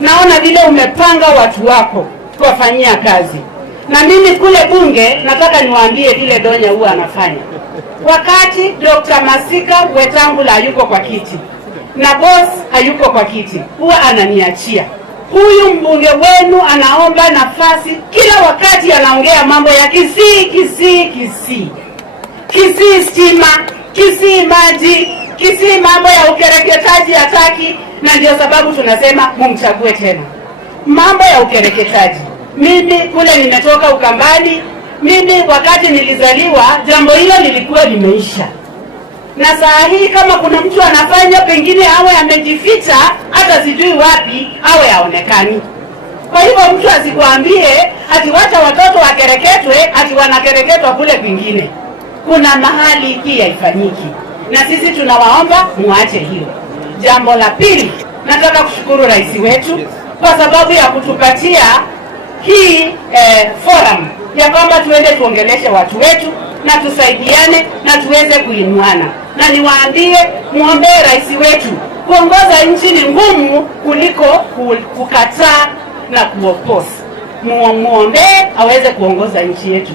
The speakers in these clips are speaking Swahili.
Naona vile umepanga watu wako kuwafanyia kazi. Na mimi kule bunge nataka niwaambie vile Donya huwa anafanya. Wakati Dr. Masika Wetangula hayuko kwa kiti na boss hayuko kwa kiti, huwa ananiachia. Huyu mbunge wenu anaomba nafasi kila wakati, anaongea mambo ya Kisii stima, Kisii maji, Kisii mambo ya ukereketaji hataki, na ndio sababu tunasema mumchague tena. Mambo ya ukereketaji, mimi kule nimetoka Ukambani, mimi wakati nilizaliwa jambo hilo lilikuwa limeisha. Na saa hii kama kuna mtu anafanya, pengine awe amejificha hata sijui wapi, awe haonekani. Kwa hivyo mtu asikwambie ati wacha watoto wakereketwe, ati wanakereketwa kule kwingine. Kuna mahali hii haifanyiki, na sisi tunawaomba muache hilo. Jambo la pili, nataka kushukuru rais wetu kwa sababu ya kutupatia hii forum ya kwamba tuende tuongeleshe watu wetu na tusaidiane na tuweze kuinuana. Na niwaambie, muombee rais wetu. Kuongoza nchi ni ngumu kuliko kukataa na kuoppose. Muombee aweze kuongoza nchi yetu.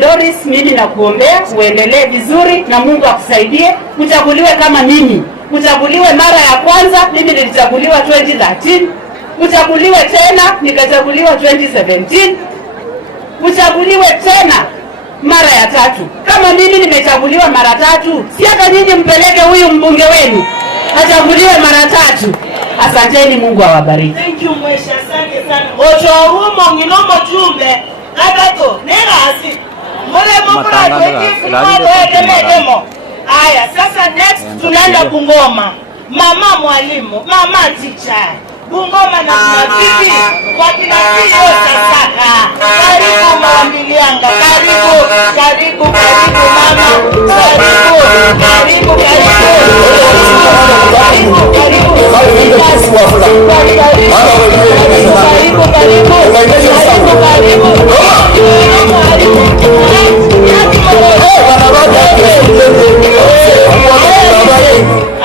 Doris, mimi nakuombea uendelee vizuri na Mungu akusaidie. Uchaguliwe kama mimi. Uchaguliwe mara ya kwanza, mimi nilichaguliwa 2013. Uchaguliwe tena, nikachaguliwa 2017. Uchaguliwe tena mara ya tatu. Kama mimi nimechaguliwa mara tatu, si hata nyinyi mpeleke huyu mbunge wenu achaguliwe mara tatu. Asanteni, Mungu awabariki. Thank you Mwesha, asante sana. Ochorumo ngilomo chumbe katato nerasi. Mole mokora demo. Aya, sasa next tunaenda Bungoma. Mama mwalimu, mama teacher. Bungoma na mnavipi kwa kila siyo sasaka. Karibu Mwambilianga, karibu mama. Karibu.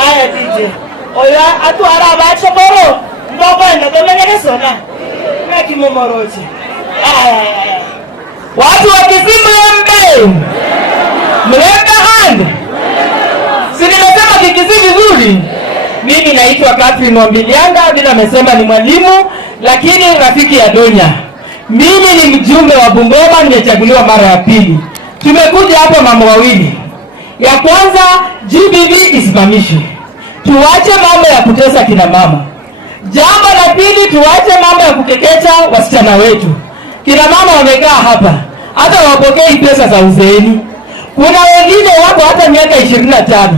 Aya DJ. Oya atu araba chokoro. Mbona domenye sona. Meki momoroje. Watu wa Kisimu Mbe. Mleta hand. Si nimesema Kikisi vizuri. Mimi naitwa Catherine Mwambilianga, bila amesema ni mwalimu lakini rafiki ya Donya. Mimi ni mjumbe wa Bungoma, nimechaguliwa mara ya pili. Tumekuja hapa mambo mawili. Ya kwanza, GBV isimamishwe. Tuache mambo ya kutesa kina mama. Jambo la pili, tuache mambo ya kukekecha wasichana wetu. Kina mama wamekaa hapa, hata wapokei pesa za uzeeni. Kuna wengine wako hata miaka 25.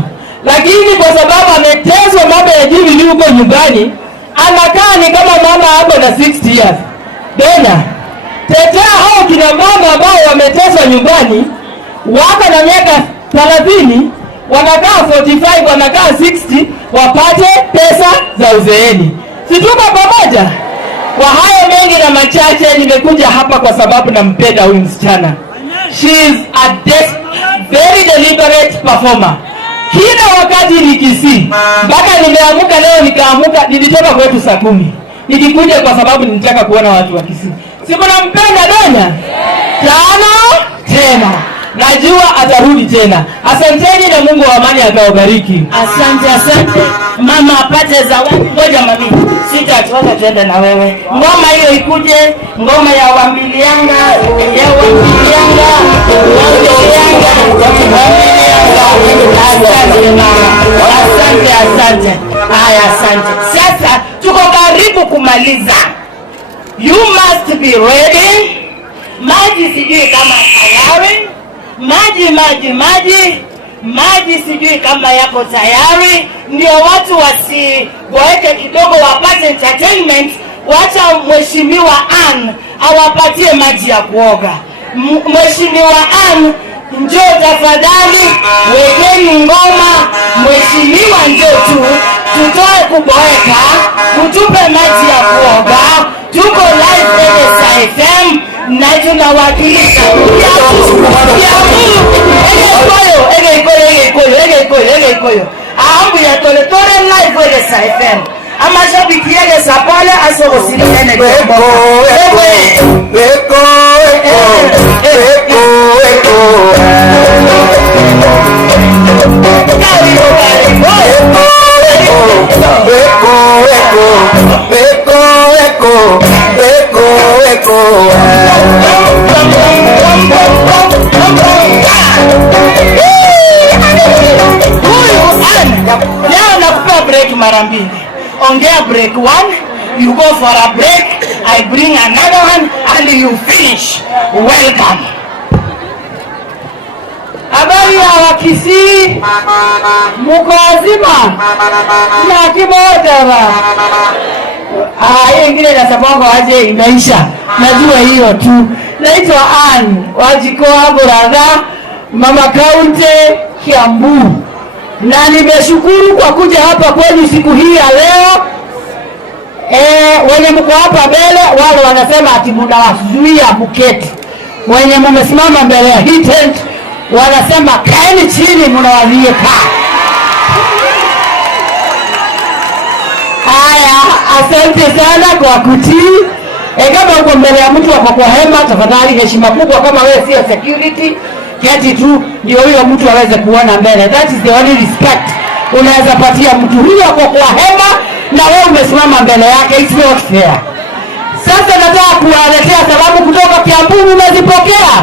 Lakini kwa sababu ameteswa mambo ya GBV huko nyumbani, anakaa ni kama mama hapo na 60 years. Donya, tetea hao kina mama ambao wameteswa nyumbani, wako na miaka 30, wanakaa 45, wanakaa 60, wapate pesa za uzeeni. Situko pamoja? Kwa hayo mengi na machache, nimekuja hapa kwa sababu nampenda huyu msichana. She is a very deliberate performer. Kila wakati ni Kisii. Mpaka nimeamuka leo, nilitoka kwetu saa 10. Nikikuja kwa sababu nilitaka kuona watu wa Kisii. Si mnampenda Donya? Tano tena. Najua atarudi tena. Asanteni na Mungu wa amani akawabariki. Asante. Mama apate zawadi. Ngoja mami. Sitatoka twende na wewe. Ngoma hiyo ikuje, ngoma ya Wambilianga, Asante. Haya, asante. Sasa tuko karibu kumaliza. You must be ready. Maji sijui kama tayari. Maji sijui kama yako tayari. Ndio watu wasiboeke kidogo, wapate entertainment. Wacha Mheshimiwa Ann awapatie maji ya kuoga. Mheshimiwa Ann, njoo tafadhali, wekeni ngoma. Mheshimiwa njoo tu, tutoe kuboeka, kutupe maji ya kuoga. Tuko live Elesa FM na tunawakilisha Ege ikoyo. Aambu ya tole live Elesa FM. amashabiki yake sapale asogosiriane leo nakupa break mara mbili. Ongea break 1, you go for a break, I bring another one and you finish. Welcome. Habari ya Wakisii, muko wazima na kimoja ba. Hii ingine inasemanga aje imeisha. Najua hiyo tu. Naitwa Ann Wajikoa Boradha, Mama Kaunti, Kiambu. Na nimeshukuru kwa kuja hapa kwenu siku hii ya leo. Wenye mko hapa mbele wale wanasema ati mnawazuia mketi. Wenye mmesimama mbele ya hii tent wanasema kaeni chini, mnawazuia kaa. Haya, asante sana kwa kutii. Kama uko mbele ya mtu wako kwa hema, tafadhali heshima kubwa, kama wewe sio security, keti tu ndio huyo mtu aweze kuona mbele. That is the only respect unaweza patia mtu huyo kwa hema na wewe umesimama mbele yake. It's not fair. Sasa nataka kuwaletea salamu kutoka Kiambu, umezipokea?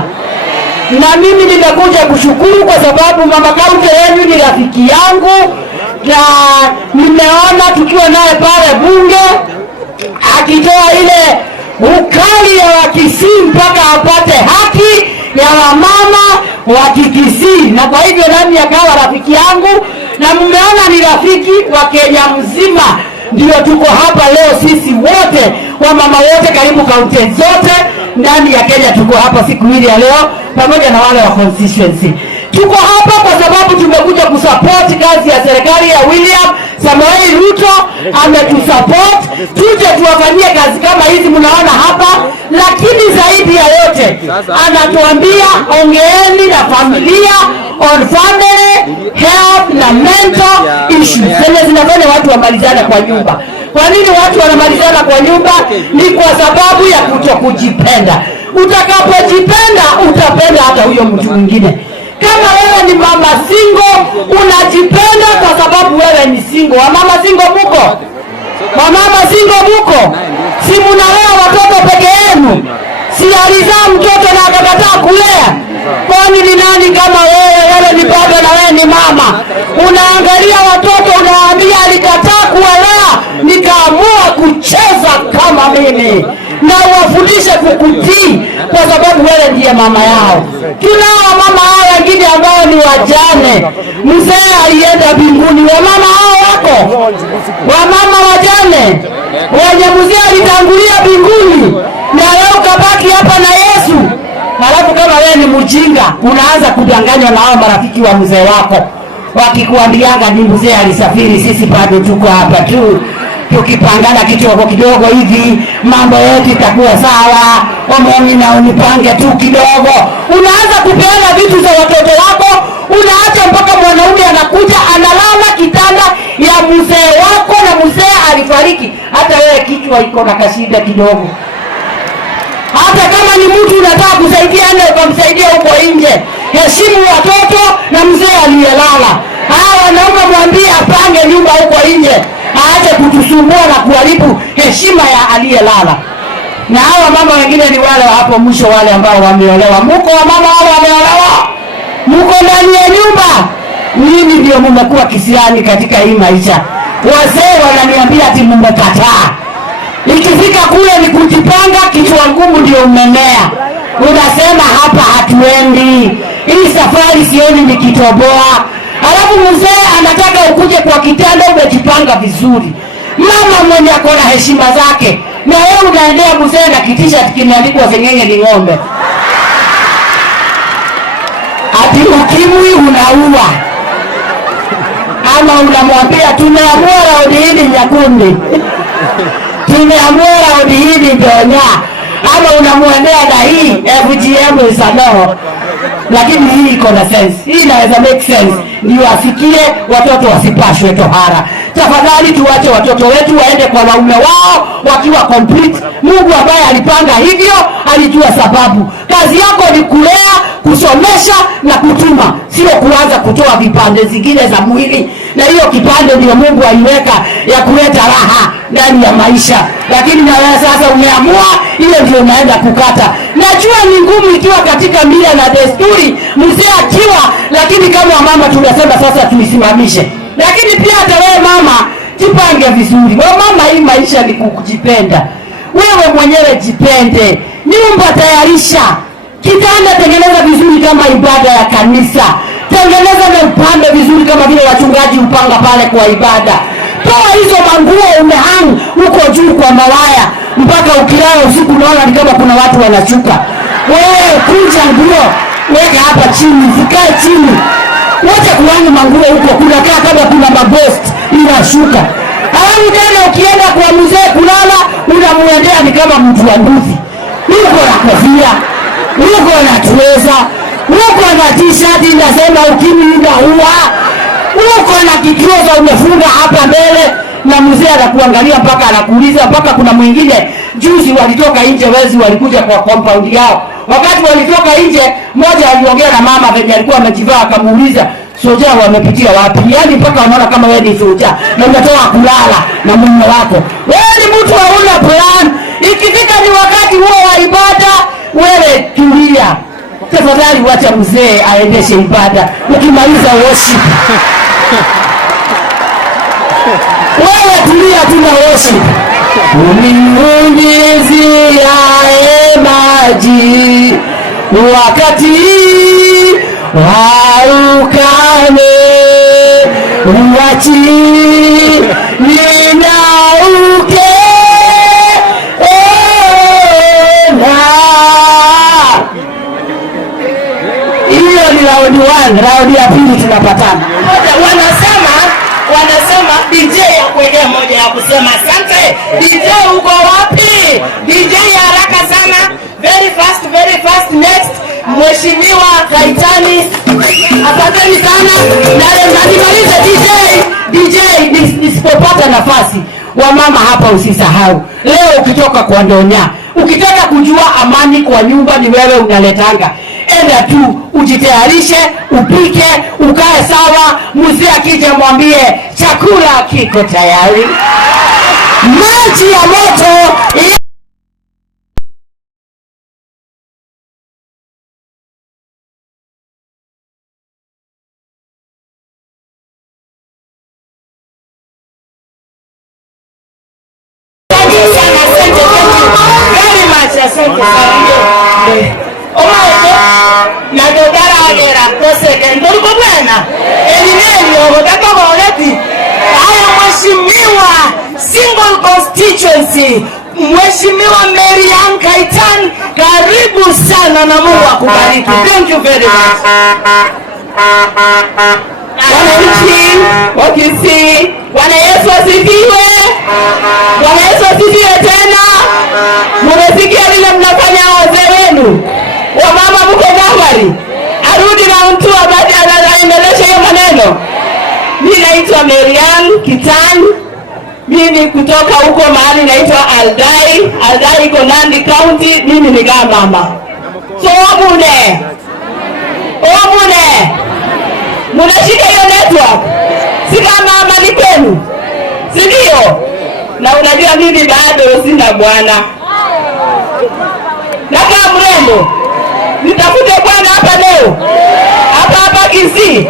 Na mimi nimekuja kushukuru kwa sababu Mama Kaunti yenu ni rafiki yangu, na nimeona tukiwa naye pale bunge akitoa ile ukali ya Wakisii mpaka apate haki ya wamama wa Kikisii, na kwa hivyo nami akawa rafiki yangu, na mmeona ni rafiki wa Kenya mzima. Ndio tuko hapa leo sisi wote, wamama wote karibu kaunti zote ndani ya Kenya tuko hapa siku hii ya leo, pamoja na wale wa constituency. Tuko hapa kwa sababu tumekuja kusupport kazi ya serikali ya William Samoei Ruto. Ametusupport tuje tuwafanyie kazi kama hizi mnaona hapa, lakini zaidi ya yote anatuambia ongeeni na familia, on family, health na mental issues. Zile zinafanya watu wamalizana kwa nyumba. Kwa nini watu wanamalizana kwa nyumba? Ni kwa sababu ya kutokujipenda. Utakapojipenda utapenda hata huyo mtu mwingine. Kama wewe ni mama single, unajipenda kwa sababu wewe ni single. Wamama single muko? Wamama single muko? Si mnalea watoto peke yenu? Si alizaa mtoto na akakataa kulea? Kwani ni nani kama wewe? Wewe ni baba na wewe ni mama. Unaangalia watoto unawaambia alikataa kuwalea, nikaamua kucheza kama mimi. Na uwafundishe kukutii kwa sababu wewe ndiye mama yao. Tunao mama hao wengine ambao ni wajane. Mzee alienda mbinguni, wamama hao wako. Wamama wajane wenye mzee alitangulia mbinguni na leo kabaki hapa na Yesu. Halafu kama wewe ni mjinga unaanza kudanganywa na hao marafiki wa mzee wako, wakikuambianga ni mzee alisafiri, sisi bado tuko hapa tu, tukipangana kidogo kidogo hivi mambo yote itakuwa sawa, omoni na unipange tu kidogo. Unaanza kupeana vitu za watoto wako, unaacha mpaka mwanaume anakuja analala kitanda ya mzee wako na mzee alifariki. Hata wewe kichwa iko na kashida kidogo. Hata kama ni mtu unataka kusaidia ende ukamsaidia huko nje. Heshimu watoto na mzee aliyelala. Hawa wanaume mwambie apange nyumba huko nje, aache kutusumbua na kuharibu heshima ya aliyelala. Na hawa mama wengine ni wale hapo mwisho, wale ambao wameolewa. Muko wa mama wao wameolewa, muko ndani ya nyumba. Mimi ndio mmekuwa kisiani katika hii maisha. Wazee wananiambia ati mmekataa. Ikifika kule ni kujipanga, kichwa ngumu ndio umemea. Unasema hapa hatuendi, hii safari sioni nikitoboa. Alafu mzee anataka ukuje kwa kitanda umejipanga vizuri. Mama mwenye ako na heshima zake, na wewe unaendea mzee na kitisha kimeandikwa Seng'eng'e ni ng'ombe. Ati ukimwi unaua. Ama unamwambia tumeamua raundi hili Nyakundi, tumeamua raundi hili Ndonya. Ama unamwendea na hii FGM isano. Lakini hii iko na sense. Hii inaweza make sense ndio asikie watoto wasipashwe tohara. Tafadhali tuwache watoto wetu waende kwa waume wao wakiwa complete. Mungu ambaye alipanga hivyo alijua sababu. Kazi yako ni kulea, kusomesha na kutuma, sio kuanza kutoa vipande zingine za mwili. Na hiyo kipande ndio Mungu aliweka ya kuleta raha ndani ya maisha. Lakini na wewe sasa umeamua hiyo ndio unaenda kukata. Najua ni ngumu ikiwa katika mila na desturi mzee akiwa, lakini kama mama tunasema sasa tuisimamishe. Lakini pia hata wewe mama jipange vizuri. Wewe mama, hii maisha ni kujipenda. Wewe mwenyewe jipende. Nyumba tayarisha. Kitanda tengeneza vizuri kama ibada ya kanisa. Tengeneza na upande vizuri kama vile wachungaji upanga pale kwa ibada. Toa hizo manguo umehang huko juu kwa mawaya mpaka ukilala usiku unaona ni kama kuna watu wanachuka. Wewe kunja nguo, weka hapa chini, zikae chini. Wacha kuhanga manguo huko, kunakaa kama kuna mabost inashuka. Alafu tena ukienda kwa mzee kulala, unamuendea ni kama mtu wa nduthi. Uko na kofia, uko na trouser, uko na t-shirt inasema ukimlinda huwa, uko na kitroza umefunga hapa mbele, na mzee anakuangalia mpaka anakuuliza. Mpaka kuna mwingine juzi walitoka nje, wezi walikuja kwa compound yao. Wakati walitoka nje, mmoja aliongea na mama venye alikuwa amejivaa, akamuuliza soja wamepitia wapi? Yaani mpaka wanaona kama wewe ni soja na unatoka kulala na mume wako. Wewe ni mtu hauna plan. Ikifika ni wakati huo wa ibada, wewe tulia. Tafadhali wacha mzee aendeshe ibada. Ukimaliza worship wewe tulia, tuna worship. Uninyunyizia maji wakati wa ukame, uachi ninauke hiyo ni round 1. Round ya pili tunapatana. Wanasema DJ ya kuegea moja ya kusema asante. DJ uko wapi? DJ haraka sana. Very fast. Next, Mheshimiwa Kaitani. Asanteni sana. Na nimalize DJ nisipopata nafasi. Wamama hapa usisahau. Leo ukitoka kwa ndonya, ukitaka kujua amani kwa nyumba ni wewe unaletanga. Enda tu ujitayarishe, upike, ukae sawa. Mzee akija mwambie chakula kiko tayari. Maji ya moto asante nadogara agera koseke ndoriko bwana elinenyo wakatoka waleti haya. Mheshimiwa single constituency, Mheshimiwa Marian Kaitan, karibu sana na Mungu akubariki. Thank you very much. Wananchi wakisi, Bwana Yesu asifiwe. Bwana Yesu asifiwe tena. Mmesikia vile mnafanya wazee wenu? Wamama mko gangari? Arudi na mtu abadi anaendelesha hiyo maneno. Mimi naitwa Marian Kaitan. Mimi kutoka huko mahali naitwa Aldai. Aldai iko Nandi County. Mimi ni mama. So wabune. Mnashika hiyo network? Si kama mama ni kwenu? Si ndio? Na unajua mimi bado sina bwana. Na kama mrembo nitafute bwana hapa leo. Hapa Kisii.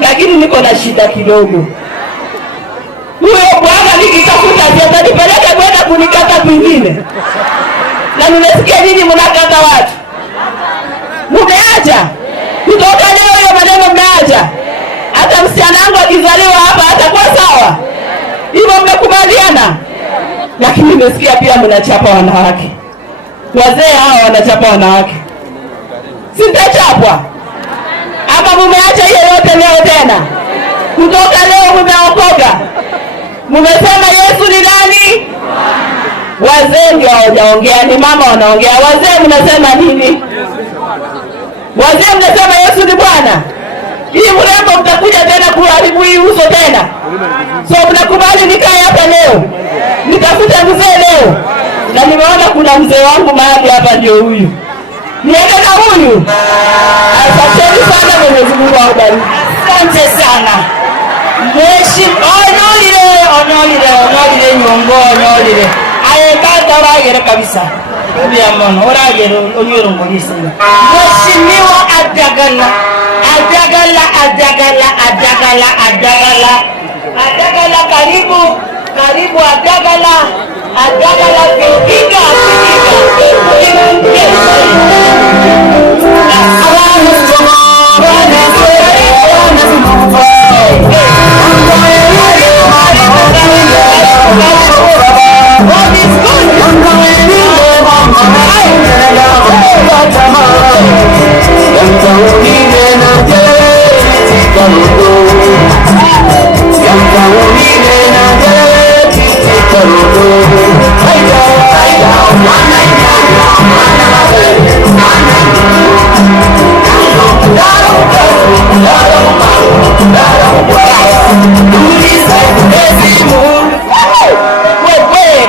Lakini niko na shida kidogo. Huyo bwana nikitafuta atanipeleka kwenda kunikata kwingine. Na nimesikia nyinyi mnakata watu. Mmeacha? Kutoka leo hiyo maneno mmeacha. Hata msichana wangu akizaliwa hapa atakuwa sawa. Hivyo mmekubaliana? Lakini nimesikia pia mnachapa wanawake. Wazee hao wanachapa wanawake. Sitachapwa. Ama mmeacha hiyo yote leo tena? Kutoka leo mmeokoka. Mmesema Yesu ni nani? Wazee ndio hawajaongea, ni mama wanaongea. Wazee mnasema nini? Wazee mnasema Yesu ni Bwana. Hii mrembo mtakuja tena kuharibu hii uso tena. So mnakubali nikae hapa leo? Nitafute mzee leo. Na nimeona kuna mzee wangu mahali hapa, ndio huyu. Niende na huyu. Asanteni sana, Mwenyezi Mungu awabariki. Asante sana. Onolile nyongo onolile. Ayekata oragere kabisa. Ubia mono oragere onyoro ngolisa. Mheshimiwa Adagala, karibu Adagala Vihiga.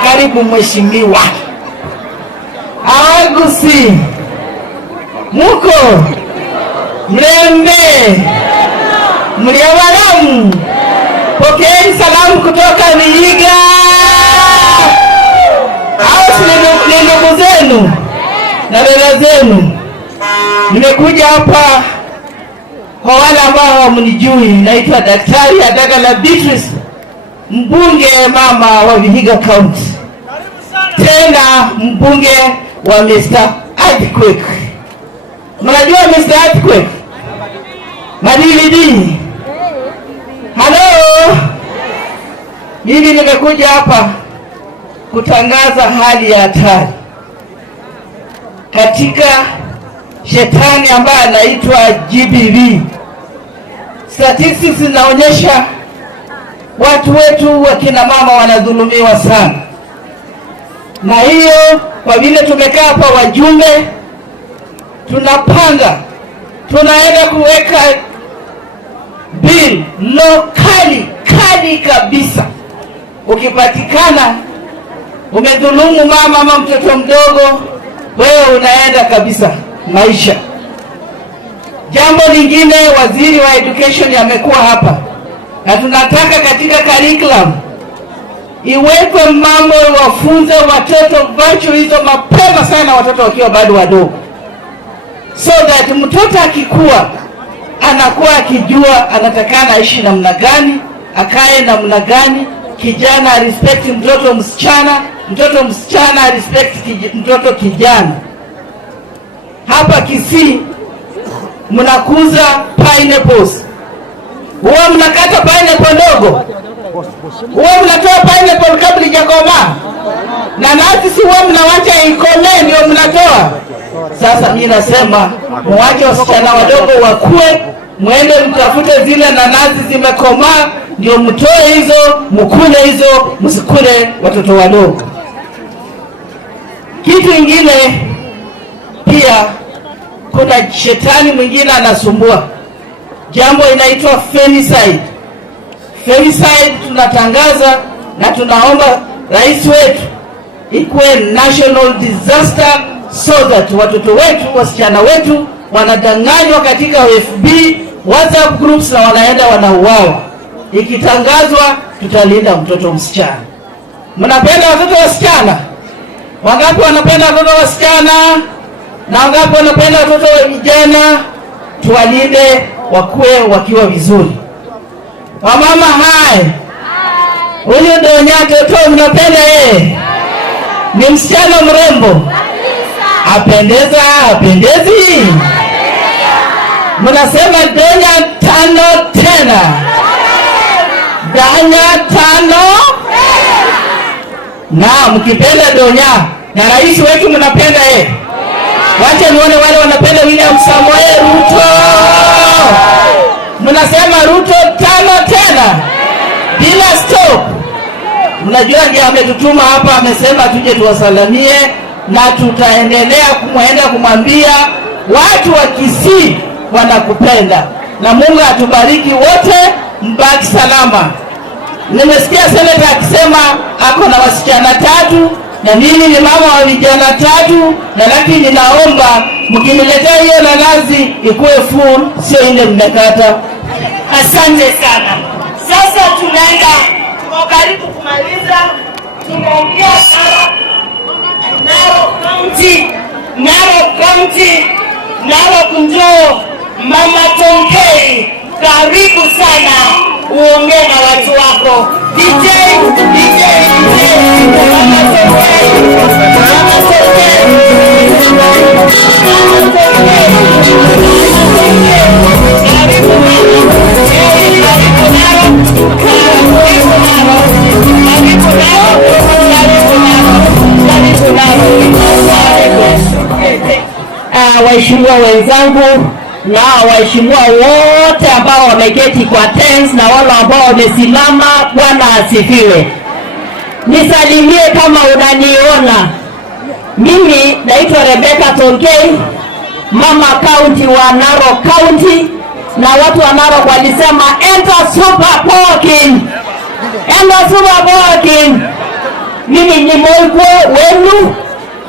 Karibu mheshimiwa. Agusi muko mlembe mliawalamu, pokeeni salamu kutoka Vihiga. Au ni ndugu zenu na dada zenu. Nimekuja hapa kwa wale ambao hamnijui, naitwa Daktari Adagala Beatrice, mbunge mama wa Vihiga County, tena mbunge wa Mr. Earthquake. Mnajua Mr. Earthquake? Madilidi. Hello. Mimi nimekuja hapa kutangaza hali ya hatari katika shetani ambaye anaitwa GBV. Statistics zinaonyesha watu wetu wakina mama wanadhulumiwa sana. Na hiyo kwa vile tumekaa hapa wajumbe, tunapanga tunaenda kuweka bill kali kabisa. Ukipatikana umedhulumu mama ama mtoto mdogo, wewe unaenda kabisa maisha. Jambo lingine, waziri wa education amekuwa hapa, na tunataka katika curriculum iwekwe mambo wafunze watoto virtue hizo mapema sana, watoto wakiwa bado wadogo, so that mtoto akikua anakuwa akijua anatakana aishi namna gani, akae namna gani. Kijana respect mtoto msichana respect mtoto kijana. Hapa Kisii mnakuza pineapples. Huwa mnakata pineapple ndogo, huwa mnatoa pineapple kabla haijakomaa, na nazi si huwa mnawacha ikome ndio mnatoa. Sasa mimi nasema muache wasichana wadogo wakue, mwende mtafute zile nanasi zimekomaa, ndio mtoe hizo, mkule hizo, msikule watoto wadogo. Kitu kingine pia, kuna shetani mwingine anasumbua, jambo inaitwa femicide. Femicide tunatangaza na tunaomba rais wetu ikuwe national disaster, so that watoto wetu, wasichana wetu wanadanganywa katika FB, WhatsApp groups na wanaenda wanauawa. Ikitangazwa tutalinda mtoto msichana. Mnapenda watoto wasichana? Wangapi wanapenda watoto wasichana? Na wangapi wanapenda watoto wa vijana? Tuwalinde wakue wakiwa vizuri. Wamama hai. Huyu Donya toto mnapenda yeye? Ni msichana mrembo. Apendeza, apendezi? Mnasema Donya tano tena. Donya tano. Na mkipenda Donya na rais wetu mnapenda yeye? Wacha nione wale wanapenda William Samoei Ruto. Mnasema Ruto tano tena bila stop. Mnajua ndiye ametutuma hapa, amesema tuje tuwasalamie, na tutaendelea kumwenda kumwambia watu wa Kisii wanakupenda. na Mungu atubariki wote, mbaki salama. Nimesikia seneta akisema ako na wasichana 3 na mimi ni mama wa vijana 3, na lakini ninaomba mkiniletea hiyo nanasi ikuwe full, sio ile mmekata. Asante sana. Sasa tunaenda, tuko karibu kumaliza. Tunaongea Narok njoo. Mama Tonkei, karibu sana uongee na watu wako. DJ Mama Tonkei, waheshimiwa wenzangu na waheshimiwa wote ambao wameketi kwa tents na wale ambao wamesimama, Bwana asifiwe. Nisalimie kama unaniona. Mimi naitwa Rebecca Tonkei, mama county wa Narok County, na watu wa Narok walisema enter super parking. Enter super parking. Mimi ni Moikwe wenu.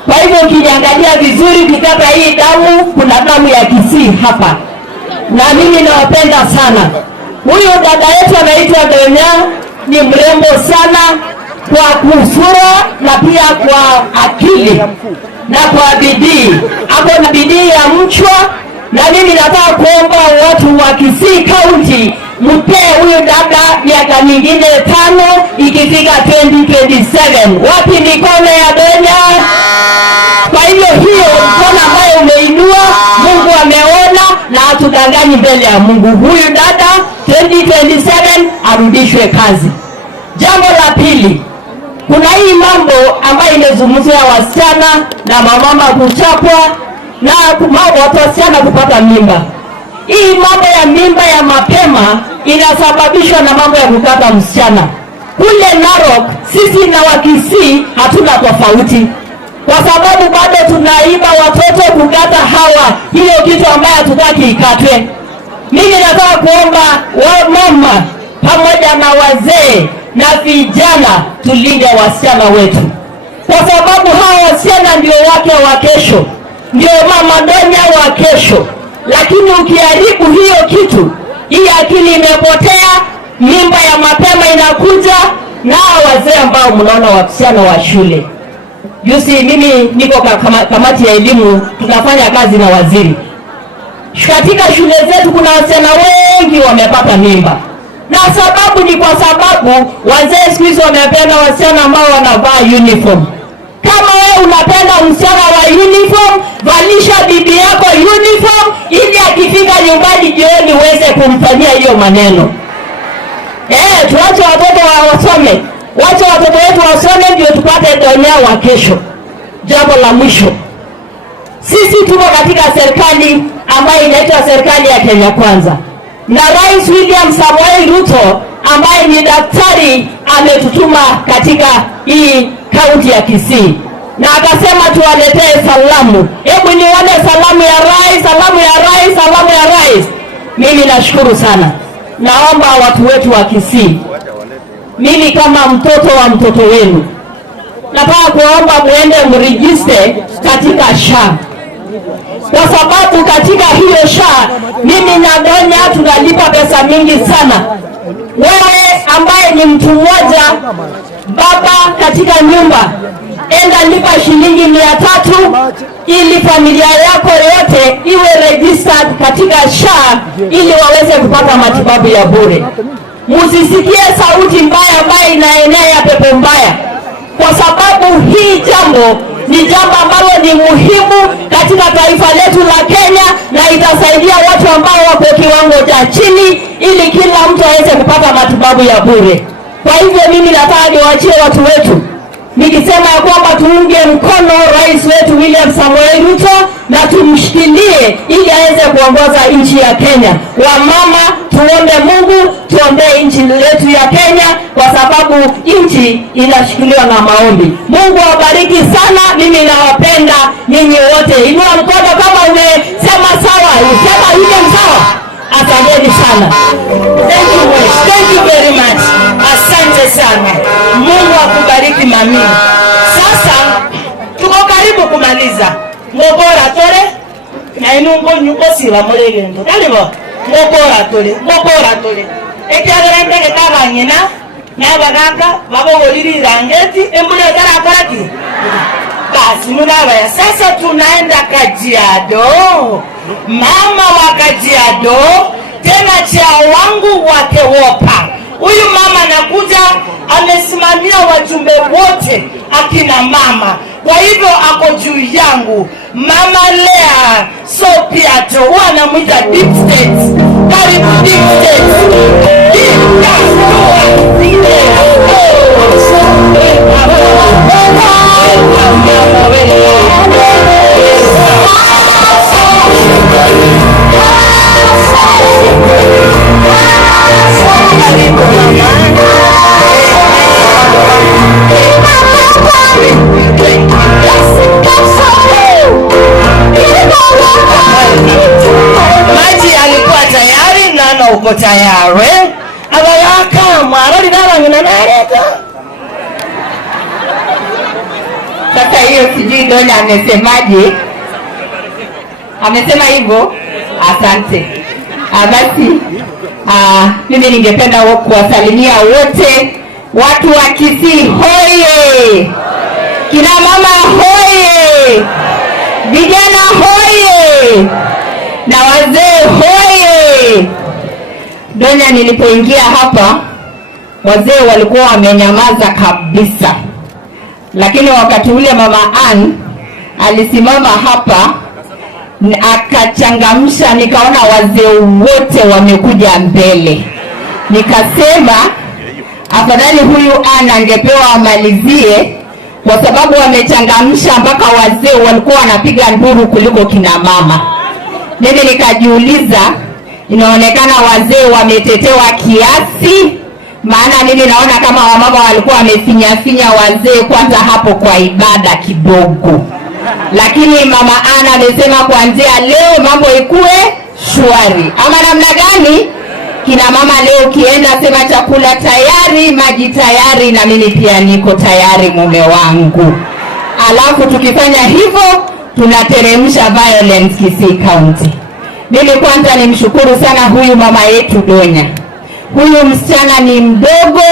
Kwa hivyo ukiniangalia vizuri, ukikata hii damu, kuna damu ya Kisii hapa. Na mimi nawapenda sana. Huyu dada yetu anaitwa Donya, ni mrembo sana kwa kusura na pia kwa akili na kwa bidii. Hapo na bidii ya mchwa, na mimi nataka kuomba watu wa Kisii County mpee huyu dada miaka mingine 5 ikifika 2027. Wapi mikono ya Donya? Kwa hivyo hiyo mkono ambayo umeinua, Mungu ameona na hatudanganyi mbele ya Mungu. Huyu dada 2027 arudishwe kazi. Jambo la pili, kuna hii mambo ambayo imezungumzwa ya wasichana na mama kuchapwa na watu wasichana kupata mimba. Hii mambo ya mimba ya mapema inasababishwa na mambo ya kukata msichana. Kule Narok sisi na Wakisii hatuna tofauti, kwa sababu bado tunaiba watoto kukata hawa. Hiyo kitu ambayo hatutaki ikatwe. Mimi nataka kuomba mama pamoja na wazee na vijana tulinde wasichana wetu, kwa sababu hawa wasichana ndio wake wa kesho, ndio mama Donya wa kesho. Lakini ukiharibu hiyo kitu, hii akili imepotea, mimba ya mapema inakuja, na wazee ambao mnaona wasichana wa shule. Juzi mimi niko kamati ya elimu, tunafanya kazi na waziri. Katika shule zetu kuna wasichana wengi wamepata mimba. Na sababu ni kwa sababu wazee siku hizi wamependa wasichana ambao wanavaa uniform. Kama wewe unapenda msichana wa uniform, valisha bibi yako uniform ili akifika nyumbani jioni uweze kumfanyia hiyo maneno. Tuache watoto wasome. Wacha watoto wetu wasome ndio tupate Donya wa kesho. Jambo la mwisho, sisi tuko katika serikali ambayo inaitwa serikali ya Kenya Kwanza, na Rais William Samoei Ruto ambaye ni daktari ametutuma katika hii kaunti ya Kisii, na akasema tuwaletee salamu. Hebu nione salamu ya rais, salamu ya rais, salamu ya rais. Mimi nashukuru sana. Naomba watu wetu wa Kisii, mimi kama mtoto wa mtoto wenu, nataka kuomba muende mregister katika SHA, kwa sababu katika hiyo SHA mimi na Donya tunalipa pesa mingi sana. Wewe ambaye ni mtu mmoja baba katika nyumba, enda lipa shilingi 300 ili familia yako yote iwe registered katika SHA ili waweze kupata matibabu ya bure. Musisikie sauti mbaya ambayo inaenea ya pepo mbaya, kwa sababu hii jambo ni jambo ambalo ni muhimu katika taifa letu la Kenya, na itasaidia watu ambao wako kiwango cha chini ili kila mtu aweze kupata matibabu ya bure. Kwa hivyo mimi nataka niwaachie watu wetu nikisema ya kwamba tuunge mkono rais wetu William Samoei Ruto na tumshikilie ili aweze kuongoza nchi ya Kenya. Wamama, tuombe Mungu, tuombee nchi yetu ya Kenya, kwa sababu nchi inashikiliwa na maombi. Mungu awabariki sana. Mimi nawapenda ninyi wote. Inua mkono kama umesema sawa, usema hiyo sawa. Asanteni sana. Thank you very much. Asante sana. Mungu akubariki mami. Sasa tuko karibu kumaliza. Ngobora tole na inungo nyuko sila mulegendo. Kalibo ngobora tole. Ekyagala ndege kabanyina n'abaganga babogoliri rangeti embule karakaraki. Basi munabaya. Sasa tunaenda Kajiado. Mama wa Kajiado tena cha wangu wake wopa. Huyu mama anakuja amesimamia wajumbe wote akina mama. Kwa hivyo ako juu yangu. Mama Lea Sopiato huwa anamuita Deep State. Karibu Deep State. Maji alikuwa tayari na uko tayari. Abayaka mwaroli dala nginanareta. Sasa hiyo sijui Donya amesemaje. Amesema hivyo. Asante. Basi mimi ningependa kuwasalimia wote watu wa Kisii hoye. Kina mama hoye. Vijana hoye. Na wazee hoye. Donya nilipoingia hapa wazee walikuwa wamenyamaza kabisa. Lakini wakati ule mama Ann alisimama hapa akachangamsha, nikaona wazee wote wamekuja mbele. Nikasema afadhali huyu Ann angepewa amalizie, kwa sababu wamechangamsha mpaka wazee walikuwa wanapiga nduru kuliko kina mama. Mimi nikajiuliza, inaonekana wazee wametetewa kiasi, maana mimi naona kama wamama walikuwa wamefinya wazee kwanza hapo kwa ibada kidogo. Lakini mama Ana amesema kuanzia leo mambo ikue shwari. Ama namna gani? Kina mama leo kienda sema chakula tayari, maji tayari, na mimi pia niko tayari mume wangu. Alafu tukifanya hivyo tunateremsha violence Kisii County. Mimi kwanza nimshukuru sana huyu mama yetu Donya. Huyu msichana ni mdogo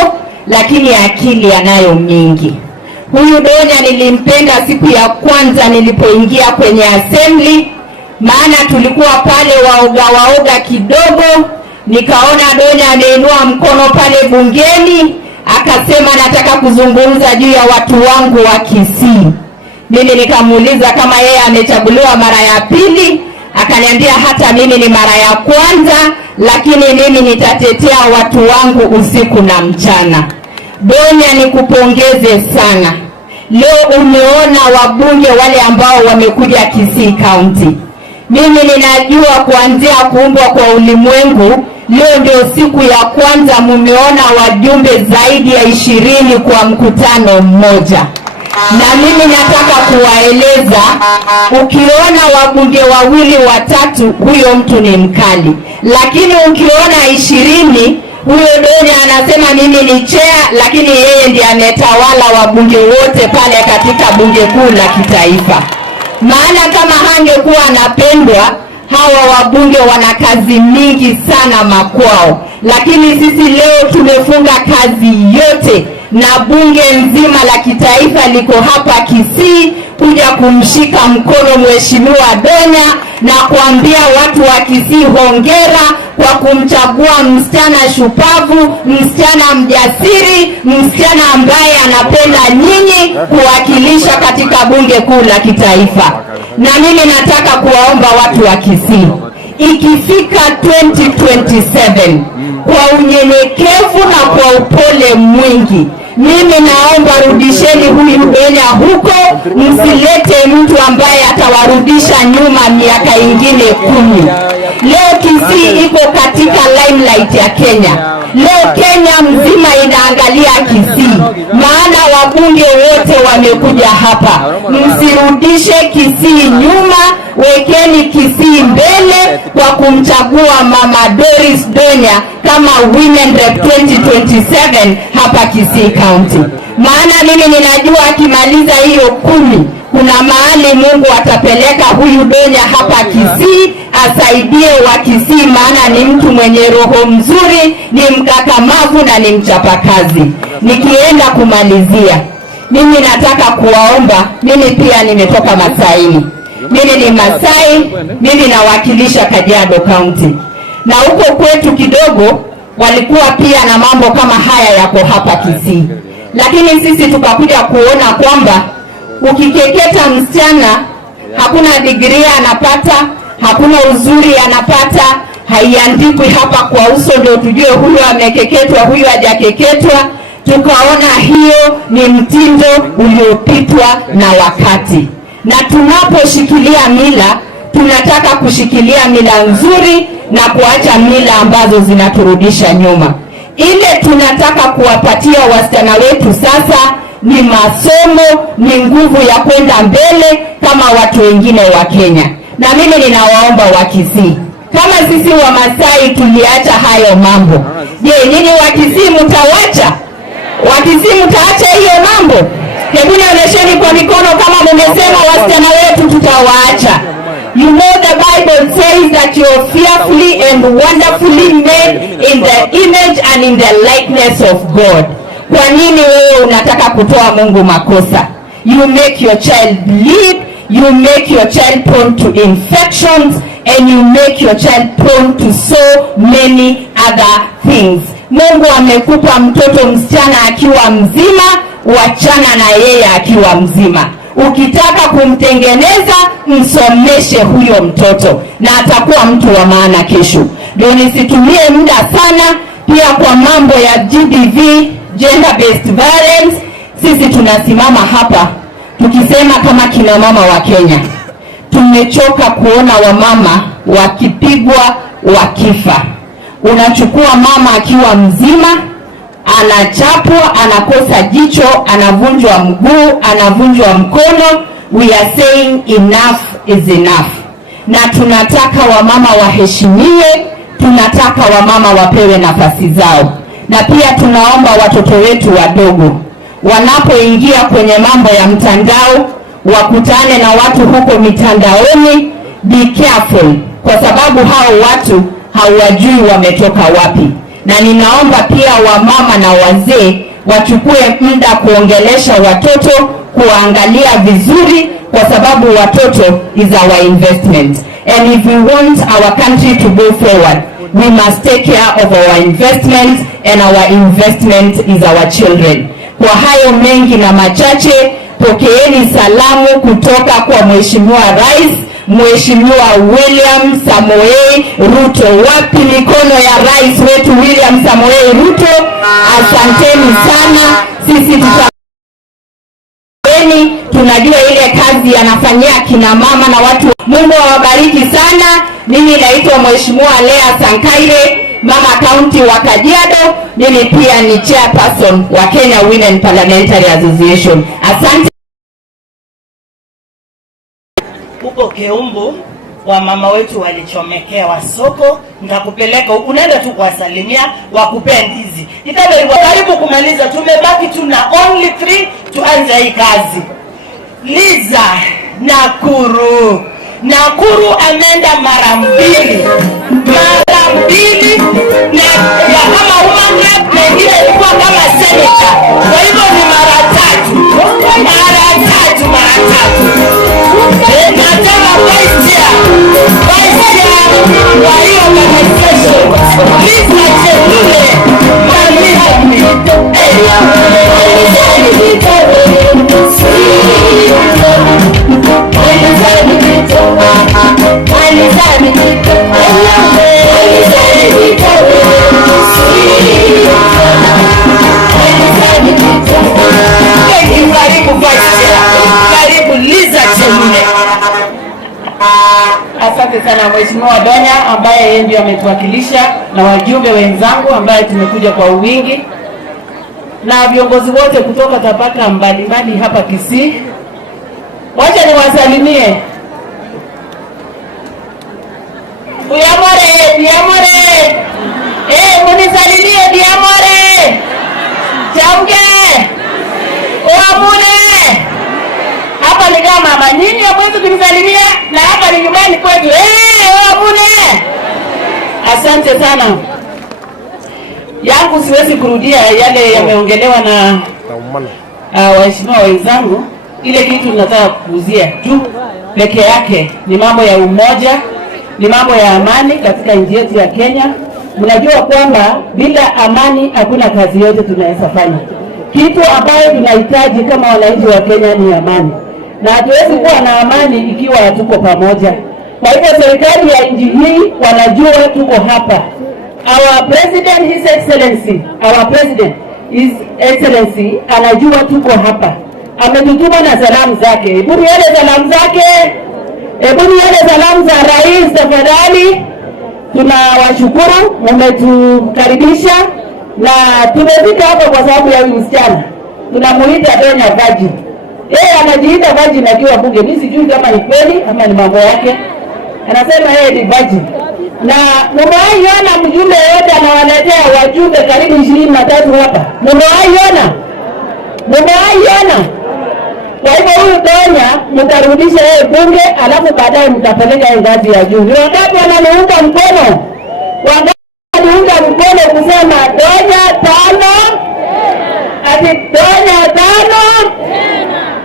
lakini akili anayo mingi. Huyu Donya nilimpenda siku ya kwanza nilipoingia kwenye assembly, maana tulikuwa pale waoga kidogo. Nikaona Donya ameinua mkono pale bungeni, akasema nataka kuzungumza juu ya watu wangu wa Kisii. Mimi nikamuuliza kama yeye amechaguliwa mara ya pili, akaniambia hata mimi ni mara ya kwanza, lakini mimi nitatetea watu wangu usiku na mchana. Donya nikupongeze sana. Leo umeona wabunge wale ambao wamekuja Kisii County. Mimi ninajua kuanzia kuumbwa kwa ulimwengu, leo ndio siku ya kwanza mumeona wajumbe zaidi ya 20 kwa mkutano mmoja. Na mimi nataka kuwaeleza, ukiona wabunge 2 watatu, huyo mtu ni mkali. Lakini ukiona 20, huyo Donya anasema mimi ni chair, lakini yeye ndiye ametawala wabunge wote pale katika bunge kuu la kitaifa. Maana kama hangekuwa anapendwa, hawa wabunge wana kazi mingi sana makwao. Lakini sisi leo tumefunga kazi yote na bunge nzima la kitaifa liko hapa Kisii kuja kumshika mkono mheshimiwa Donya na kuambia watu wa Kisii hongera kwa kumchagua msichana shupavu, msichana mjasiri, msichana ambaye anapenda nyinyi kuwakilisha katika bunge kuu la kitaifa. Na mimi nataka kuwaomba watu wa Kisii, ikifika 2027 kwa unyenyekevu na kwa upole mwingi, mimi naomba rudisheni huyu Donya huko, msilete mtu ambaye atawarudisha nyuma miaka ingine 10. Leo Kisii iko katika limelight ya Kenya. Leo Kenya mzima inaangalia Kisii, maana wabunge wote wamekuja hapa. Msirudishe Kisii nyuma, wekeni Kisii mbele kwa kumchagua Mama Doris Donya kama Women Rep 2027 hapa Kisii County. Maana mimi ninajua akimaliza hiyo 10 kuna mahali Mungu atapeleka huyu Donya hapa Kisii asaidie wa Kisii, maana ni mtu mwenye roho mzuri, ni mkakamavu na ni mchapakazi. Nikienda kumalizia, mimi nataka kuwaomba, mimi pia nimetoka Masaini. Mimi ni Masai, mimi nawakilisha Kajiado County. Na huko kwetu kidogo walikuwa pia na mambo kama haya yako hapa Kisii. Lakini sisi tukakuja kuona kwamba ukikeketa msichana hakuna degree anapata, hakuna uzuri anapata, haiandikwi hapa kwa uso ndio tujue huyu amekeketwa, huyu hajakeketwa. Tukaona hiyo ni mtindo uliopitwa na wakati. Na tunaposhikilia mila, tunataka kushikilia mila nzuri na kuacha mila ambazo zinaturudisha nyuma. Ile tunataka kuwapatia wasichana wetu sasa ni masomo, ni nguvu ya kwenda mbele kama watu wengine wa Kenya. Na mimi ninawaomba wa Kisii, kama sisi wa Masai tuliacha hayo mambo, je, nyinyi wa Kisii mtawacha? Wa Kisii mtaacha hiyo mambo? Hebu nionyesheni kwa mikono kama mmesema wasichana wetu tutawaacha. You know the Bible says that you are fearfully and wonderfully made in the image and in the likeness of God. Kwa nini wewe unataka kutoa Mungu makosa? You make your child bleed, you make your child prone to infections, and you make your child prone to so many other things. Mungu amekupa mtoto msichana akiwa mzima, wachana na yeye akiwa mzima. Ukitaka kumtengeneza, msomeshe huyo mtoto na atakuwa mtu wa maana kesho. Ndio nisitumie muda sana. Pia kwa mambo ya GBV, gender based violence, sisi tunasimama hapa tukisema kama kina mama wa Kenya, tumechoka kuona wamama wakipigwa wakifa. Unachukua mama akiwa mzima, anachapwa, anakosa jicho, anavunjwa mguu, anavunjwa mkono. We are saying enough is enough. Na tunataka wamama waheshimiwe, tunataka wamama wapewe nafasi zao. Na pia tunaomba watoto wetu wadogo wanapoingia kwenye mambo ya mtandao, wakutane na watu huko mitandaoni, be careful, kwa sababu hao watu hawajui wametoka wapi. Na ninaomba pia wamama na wazee wachukue muda kuongelesha watoto, kuangalia vizuri, kwa sababu watoto is our investment. And if we want our country to go forward, we must take care of our investment, and our investment is our children. Kwa hayo mengi na machache, pokeeni salamu kutoka kwa Mheshimiwa Rais, Mheshimiwa William Samoei Ruto. Wapi mikono ya rais wetu William Samoei Ruto? Asanteni sana. Sisi tunajua ile kazi anafanyia kina mama na watu. Mungu awabariki sana. Mimi naitwa Mheshimiwa Lea Sankaire, mama county wa Kajiado. Mimi pia ni chairperson wa Kenya Women Parliamentary Association. Asante. Huko Keumbu wa mama wetu walichomekewa soko, nitakupeleka, unaenda tu kuwasalimia, wakupea ndizi. Karibu kumaliza, tumebaki tu na only 3 tuanze hii kazi. Liza Nakuru ameenda mara mbili na ya kama woman rep, na ingine ilikuwa kama senator. Kwa hivyo ni mara tatu. Nataka vice chair wa hiyo organization, Liza Chelule, karibu Liza Chelule. Asante sana Mheshimiwa Donya ambaye yeye ndiye ametuwakilisha, na wajumbe wenzangu ambaye tumekuja kwa wingi, na viongozi wote kutoka tabaka mbalimbali hapa Kisii. Wacha niwasalimie. Diamore. Munisalimie Diamore. Chamke. Uamune. Hapa ni kama mama, nyinyi hamwezi kunisalimia na hapa ni nyumbani kwetu. Uamune. Asante sana. Yangu siwezi kurudia yale yameongelewa na waheshimiwa wenzangu. Ile kitu nataka kuuzia tu peke yake ni mambo ya umoja, ni mambo ya amani katika nchi yetu ya Kenya. Mnajua kwamba bila amani hakuna kazi yote tunaweza fanya. Kitu ambayo tunahitaji kama wananchi wa Kenya ni amani, na hatuwezi kuwa na amani ikiwa hatuko pamoja. Kwa hivyo serikali ya nchi hii wanajua tuko hapa. Our President, His Excellency, anajua tuko hapa. Ametutuma na salamu zake. Hebu nione salamu zake. Hebu nione salamu za rais tafadhali. Tunawashukuru mmetukaribisha na tumefika hapa kwa sababu ya huyu msichana. Tunamuita Donya Vaji. Yeye anajiita Vaji na kiwa bunge. Mimi sijui kama ni kweli ama ni mambo yake. Anasema yeye ni Vaji. Na mmeaiona mjumbe yote anawaletea wajumbe karibu 23 hapa. Mmeaiona? Kwa hivyo huyu Donya mtarudisha yeye bunge, alafu baadaye mtapeleka yeye ngazi ya juu. Ni wangapi wananiunga mkono? Wangapi wananiunga mkono kusema Donya 5? Ati Donya 5?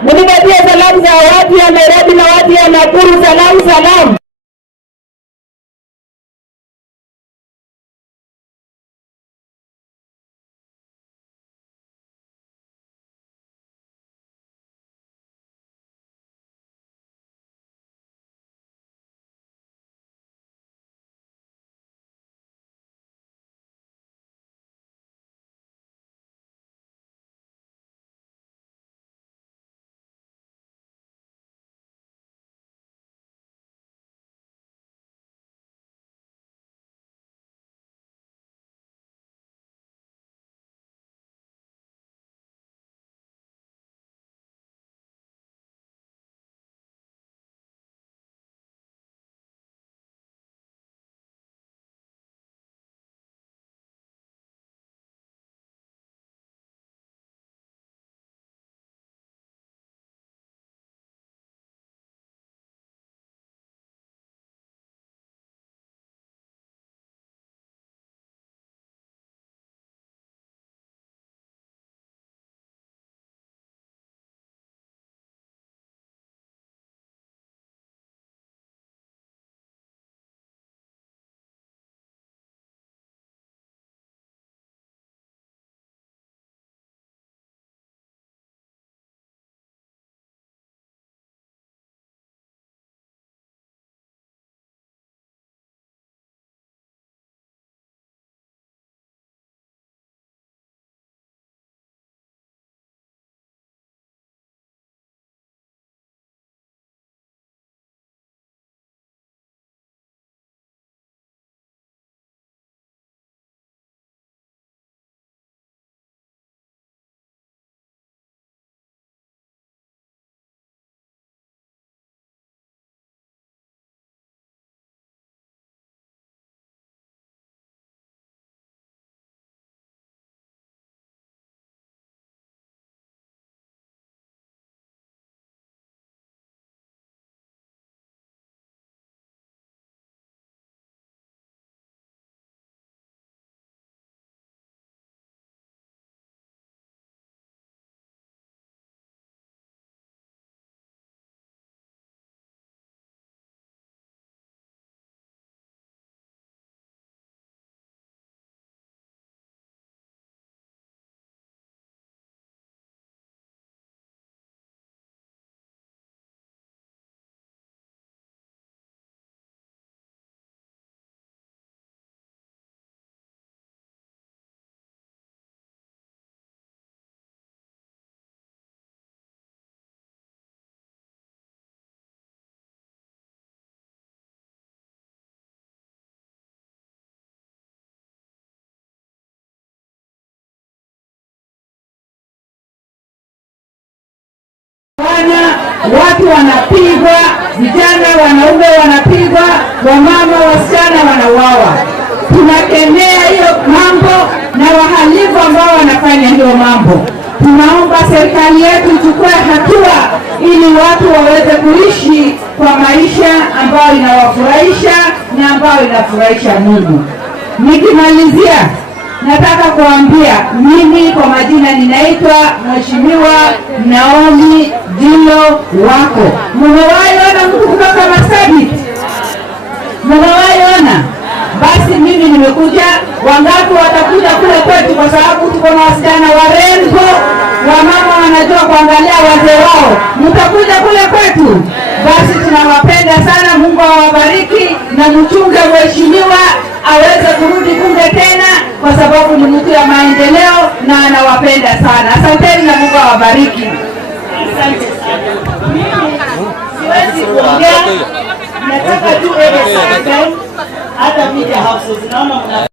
Mnipatie salamu za watu ya Nairobi na watu ya Nakuru. Salamu. Watu wanapigwa, vijana wanaume wanapigwa. Baringo wamama wasichana wanauawa. Tunakemea hiyo mambo na wahalifu ambao wanafanya hiyo mambo. Tunaomba serikali yetu ichukue hatua ili watu waweze kuishi kwa maisha ambayo inawafurahisha na ambayo inafurahisha Mungu. Nikimalizia, nataka kuambia mimi kwa majina ninaitwa Mheshimiwa Naomi Dilo Wako. Mmewahi ona mtu kutoka Marsabit? Mmewahi ona? Basi mimi nimekuja. Wangapi watakuja kule kwetu kwa sababu tuko na wasichana warembo, wamama wanajua kuangalia wazee wao. Mtakuja kule kwetu? Basi tunawapenda sana. Mungu awabariki na mchunge mheshimiwa aweze kurudi bunge tena kwa sababu ni mtu ya maendeleo na anawapenda sana. Asanteni na Mungu awabariki. Asante sana. Siwezi kuongea. Nataka tu hata media houses naona mna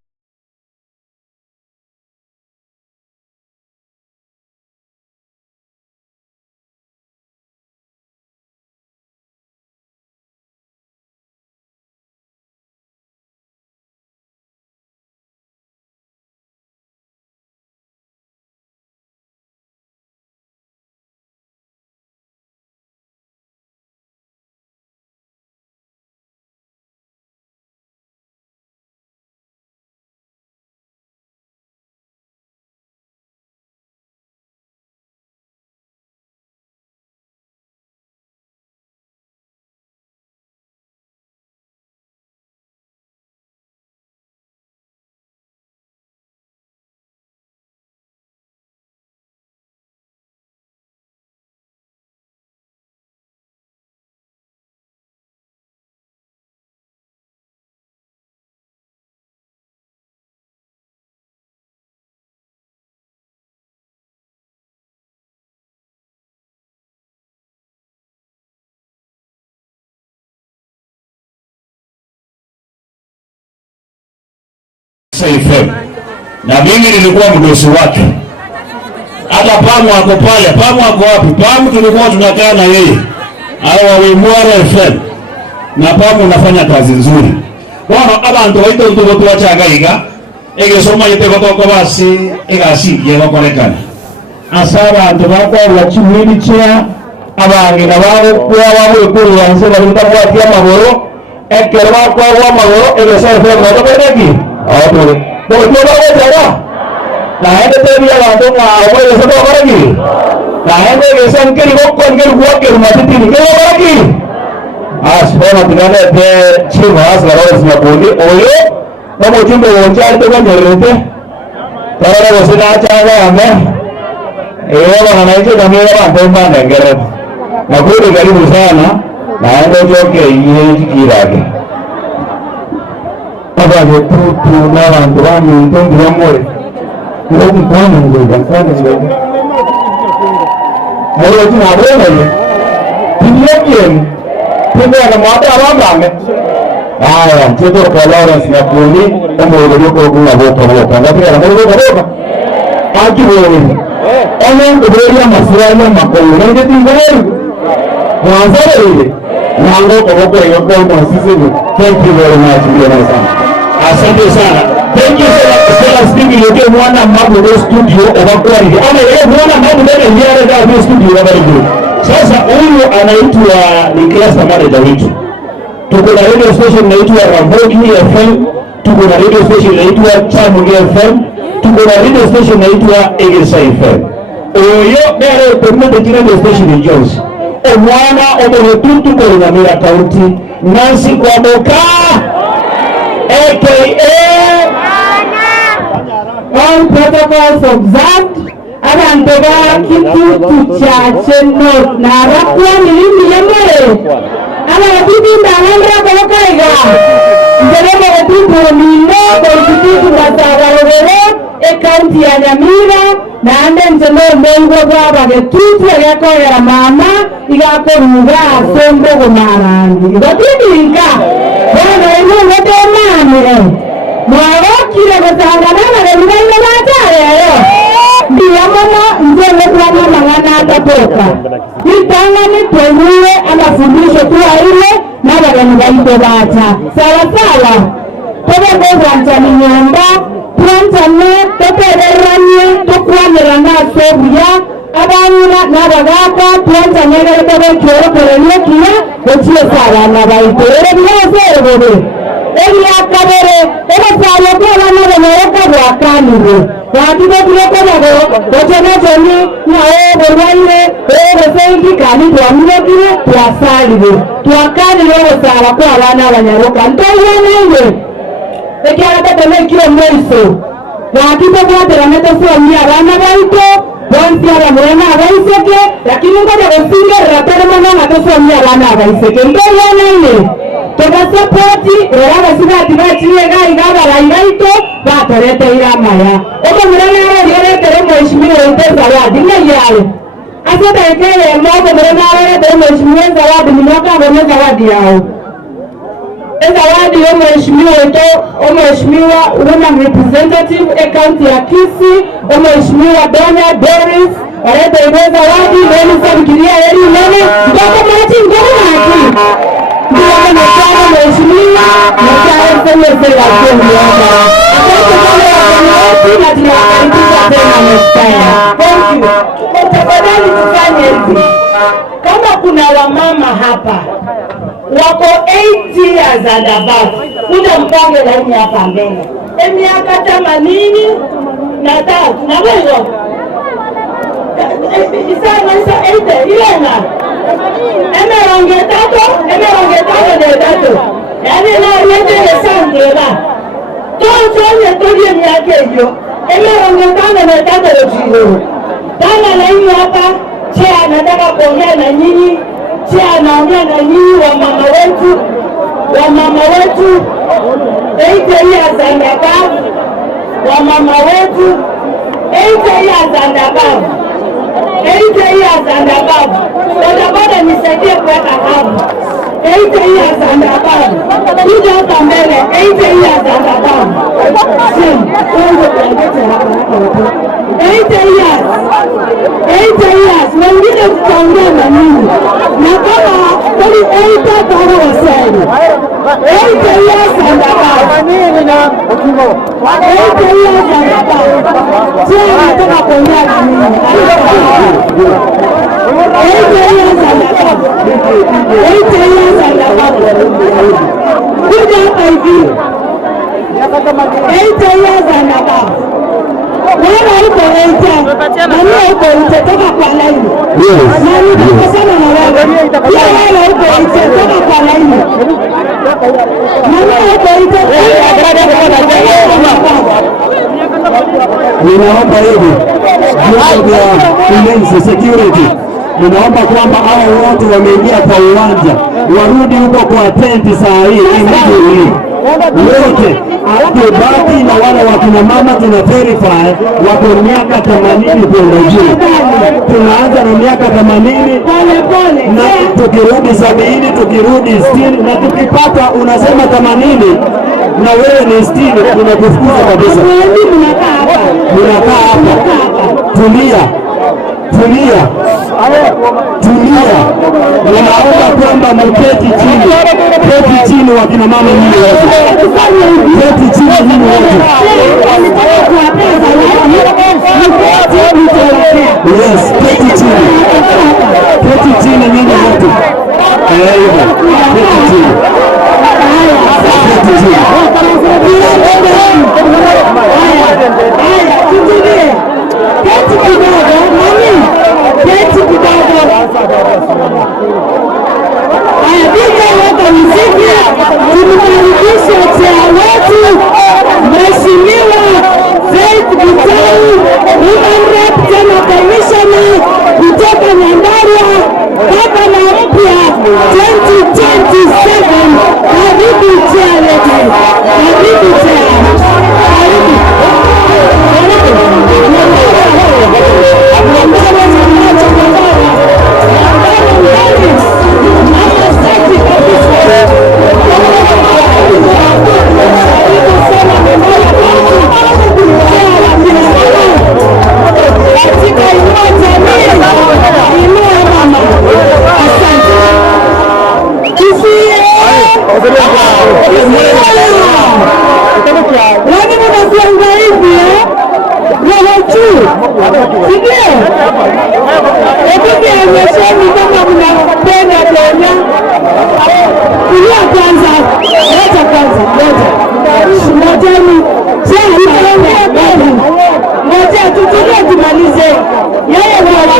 FM. Na mimi nilikuwa mdosi wake. Hata Pamu wako pale. Pamu wako wapi? Pamu tulikuwa tunakaa na yeye. Hao Wimwara FM. Na Pamu unafanya kazi nzuri. Bwana abantu waito ntugo tuwachagaiga. Egesoma yete batoko basi egasiye bakorekana. Asaba abantu bakwa bachimiri chia abange nababo kwa wabo kuri yanse baruta kwa amaboro. Ekerwa kwa amaboro egesa FM bakorekana. Aduh, mau coba aja dah. Nah, ini tadi yang langsung apa yang sebab apa lagi? Nah, ini kesan kiri bukan kiri buat kiri mati tinggi kiri apa lagi? Sebenarnya tidak ada cimas kalau semua boleh. Oleh, mau coba wajar itu kan jadi itu. Kalau ada wasit aja kan, mana itu kami orang tempat negara. Nah, gue di kali bersama. Nah, itu juga ini kira lagi. Apa itu tunawan tuan itu dia mulai. Mungkin tuan itu kan tuan itu. Mulai itu apa lagi? Dia kian. Dia ada mata apa bang? Itu kalau orang Singapura ni, kamu boleh kau guna bukan. Tapi kalau kamu boleh, aku boleh. Orang berbeza masalahnya makhluk. Nanti tinggal. Masalah ini. Nanti kalau yang kau masih sini. Thank you very much, Biasa. Asante sana. Thank you sana Steve yote mwana mambo wa studio obakwari. Ana yeye mwana mambo ndani ya radio studio wa radio. Sasa huyu anaitwa Nicholas manager wetu. Tuko na radio station inaitwa Rambogi FM, tuko na radio station inaitwa Chamugi FM, tuko na radio station inaitwa Egesa FM. Oyo bere permite radio station in Jones. Omwana obotutu ko na Mira County, Nancy Kwaboka aka all protocols observed. Abantu bakitutu chache not na rakwa nilimi yamere abatutu ndangambra kolokaiga nderemo otutu mino kolitutu basagarobere ekaunti ya Nyamira na ande ntemo mengo baba getutu yakoya mama igakoruga sombo gomarangi batindinka bana eno wote mane mwawakire gutangana na remenya batare yo ndiamama nzele kwa mangana atatoka nitanga ni tuwe amafundisho kuwa ile na bagani baito bata sawa sawa tobe ngoza ni nyomba twantane topereranye tokwanira nasobuya abanyira n'abagaka twantane rero cyoro korelyekiya ochiye sawa na baito rero byose ebobe akabere ebasalo kwabana banoka bwakanire wakibe kuleko babo botena joni na oborwaire obosengi kandi twamulekire twasalire twakanire obosala kwabana abanyaroka ntoyoneye ekyaratatene ekyo mweso wakibe kwaterane tosomya abana baito bonsi abamurena abaiseke lakini ngoja gosingerera teremona nga tosomya abana abaiseke ntoyoneye tukasapoti eraba sigati bachiye gai gabarairaito baterete iramaya obo murana aretere mheshimiwa Nteza Zawadi neyale asata ekele mobo murana aretere mheshimiwa Zawadi minoka bone zawadi yao zawadi yo mheshimiwa wetu mheshimiwa women representative county ya Kisii mheshimiwa Dona Doris aretere zawadi leo sabikiria eri nene ngoko mati ngoko mati ndio mtano mheshimiwa na sasa sasa kuomba na tunakaribisha tena mstaya. Thank you. Tafadhali tufanye hivi. Kama kuna wamama hapa wako 8 years and above, kuja mpange laini hapa mbele. Miaka 83 na wewe isa 8 ilena emeronge tato de tato yani na yende sangela tonye tolie miaka hiyo emeronge tato de jiro tana na hiyo hapa che anataka kuongea na nyinyi che anaongea na nyinyi wa mama wetu 8 years and above wa mama wetu 8 years and above 8 years and above. Bodaboda nisaidie kuweka hapo. 8 years and above. Kuja hapa mbele 8 years and above. Mungu tuangete hapa. 8 years. 8 years. Wengine tutaongea na nini? Na kama kuli 8 kama waseni. 8 years and above. 8 years and above. Sio nataka kuongea na nini? 8 years and above. 8 years and above. Kuja hapa hivi. 8 years and above. Wewe uko 8. Na wewe uko utatoka kwa laini. Na nitakosana na wewe. Wewe uko utatoka kwa laini. Na wewe uko Ninaomba hivi vyombo vya ulinzi security, ninaomba kwamba hao wote wameingia kwa uwanja warudi huko kwa tenti saa hii immediately. Wote tubaki na wale wakina mama tuna verify wako miaka 80 kwenda juu. Tunaanza na miaka 80 na tukirudi 70, tukirudi 60 na tukipata unasema 80 na wewe ni 60 tunakufukuza kabisa. Unakaa hapa. Tulia. Ninaomba kwamba mketi chini wakina mama nyinyi wote. Keti chini nyinyi wote. Yes, keti chini nyinyi wote. Hivyo. Keti chini. Mheshimiwa Faith Gitau, Women Rep tena Commissioner kutoka Nyandarua, Gavana mpya 20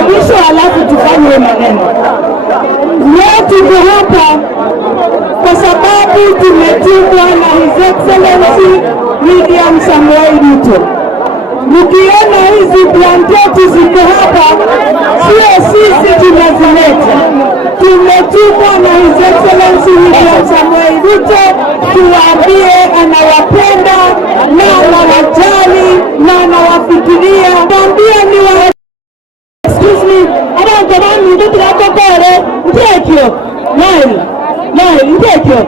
marekebisho alafu tufanye maneno. Leo tuko hapa kwa sababu tumetumwa na His Excellency William Samoei Ruto. Mkiona hizi blanketi ziko hapa, sio sisi tunazileta. Tumetumwa na His Excellency William Samoei Ruto tuwaambie anawapenda na anawajali na anawafikiria. Mwambie ni wa excuse me, abantu bami ndio tunatokole mtekyo. Nai mtekyo.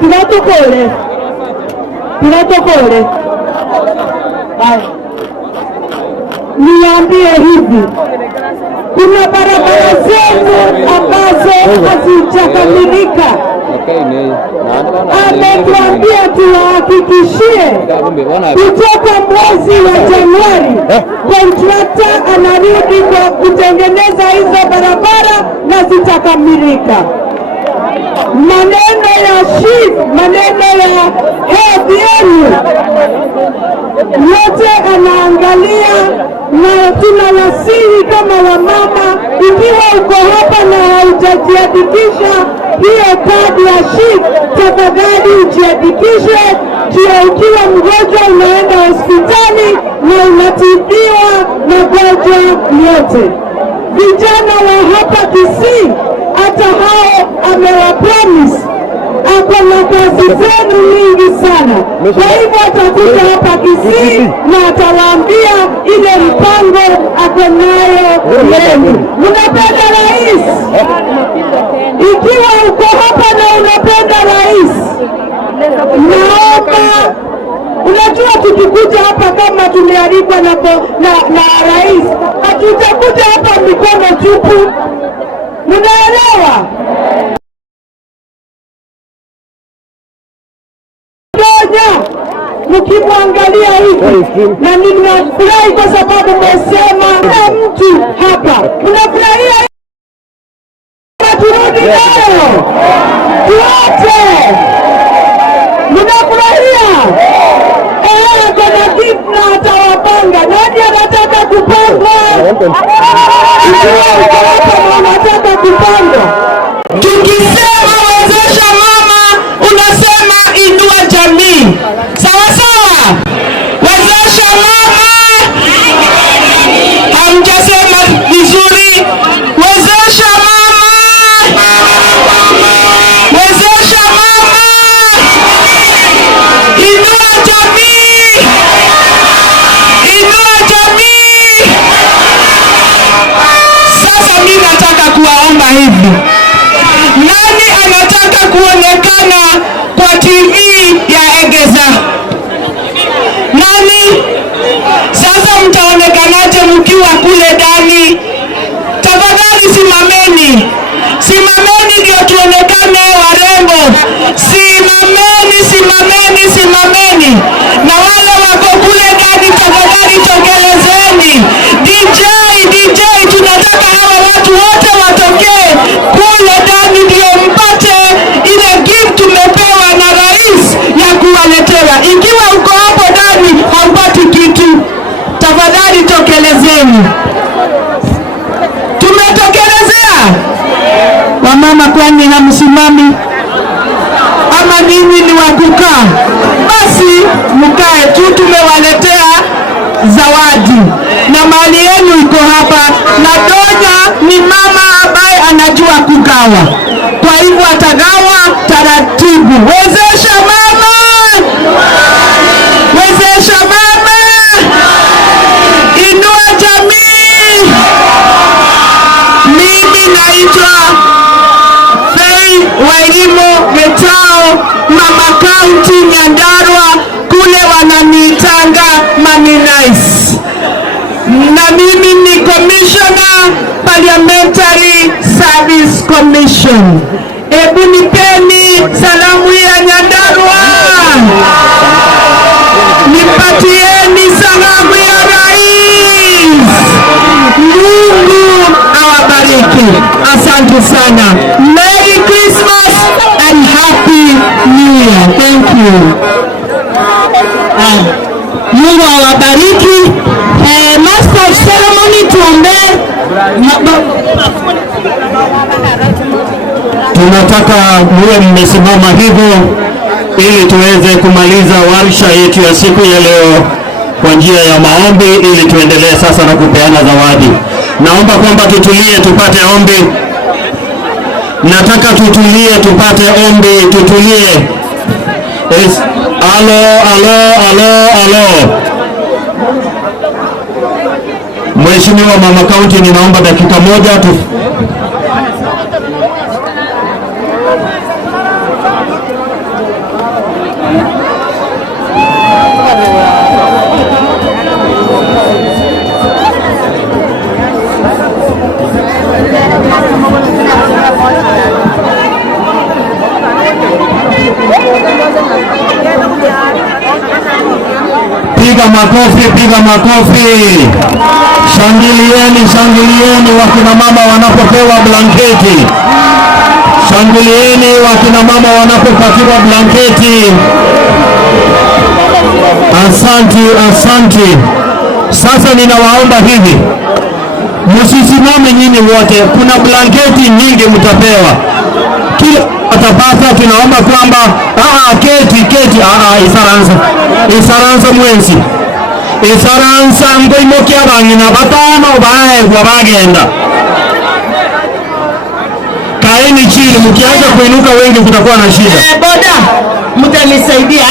Tunatokole. Niambie hivi, kuna barabara zenu ambazo hazijakamilika. Ametuambia tuwahakikishie kutoka mwezi wa Januari kontrakta anarudi kwa kutengeneza hizo barabara na zitakamilika. Maneno ya SHIF, maneno ya hedhi yenu yote anaangalia, na tunawasihi kama wamama, ikiwa uko hapa na haujajiandikisha hiyo kadi ya SHIF, tafadhali ujiandikishe, ndio ukiwa mgonjwa unaenda hospitali na unatibiwa magonjwa yote. Vijana wa hapa Kisii, hata hao amewapromise ako na kazi zenu mingi sana. Kwa hivyo atakuja hapa Kisii na atawaambia ile mpango ako nayo yenu. Unapenda rais? Ikiwa uko hapa na unapenda rais, naomba, unajua tukikuja hapa kama tumealikwa na rais, hatutakuja hapa mikono tupu. Mnaelewa? Mkimwangalia hivi, na ninafurahi kwa sababu mmesema kuna mtu hapa. Mnafurahia turudi nayo tuote? Mnafurahia? Kuna kitu na atawapanga. Nani anataka kupangwa? Anataka kupangwa. Tukisema wezesha mama, unasema inua jamii. Sawa sawa? Wezesha mama. Hamjasema vizuri. Wezesha mama. Wezesha mama. Inua jamii. Inua jamii. Sasa mimi nataka kuwaomba hivi. Nani anataka kuonekana kwa TV ya Egeza? Nani? Sasa mtaonekanaje mkiwa kule ndani? Tafadhali simameni. Simameni ndio tuonekane warembo. Simameni, simameni, simameni. Na wale wako kule ndani tafadhali tokelezeni. DJ, tunataka hawa watu wote watokee kule ndani ndio mpate ile gift tumepewa na rais ya kuwaletea. Ikiwa uko hapo ndani haupati kitu, tafadhali tokelezeni. Tumetokelezea? Wamama kwani hamsimami? Ama ninyi ni wakukaa? Basi mkae tu, tumewaletea zawadi na mali yenu iko hapa, na Donya ni mama ambaye anajua kugawa, kwa hivyo atagawa taratibu. Wezesha mama, wezesha mama, inua jamii. Mimi naitwa Faith Wairimu Getao, mama kaunti Nyandarua, kule wananiitanga Mami Nice. Na mimi ni Commissioner Parliamentary Service Commission. Ebu nipeni salamu ya Nyandarua. Nipatieni salamu ya rais. Mungu awabariki. Asante sana. Merry Christmas and Happy New Year. Thank you. Mungu awabariki. Master of ceremony tuombe. Tunataka muwe mmesimama hivyo ili tuweze kumaliza warsha yetu ya siku ya leo kwa njia ya maombi, ili tuendelee sasa na kupeana zawadi. Naomba kwamba tutulie tupate ombi. Nataka tutulie tupate ombi, tutulie. Alo. Mheshimiwa Mama Kaunti, ninaomba dakika moja tu. Piga makofi. Shangilieni wakina mama wanapopewa blanketi. Shangilieni wakina mama wanapopatiwa blanketi. Asante. Sasa ninawaomba hivi, msisimame nyinyi wote, kuna blanketi nyingi mtapewa. Kila atapata, tunaomba kwamba keti isaransa mwensi isaransa ngoimokia bangina batano baegwa bagenda. Kaeni chini, mkianza kuinuka wengi kutakuwa na shida. Boda, mtanisaidia.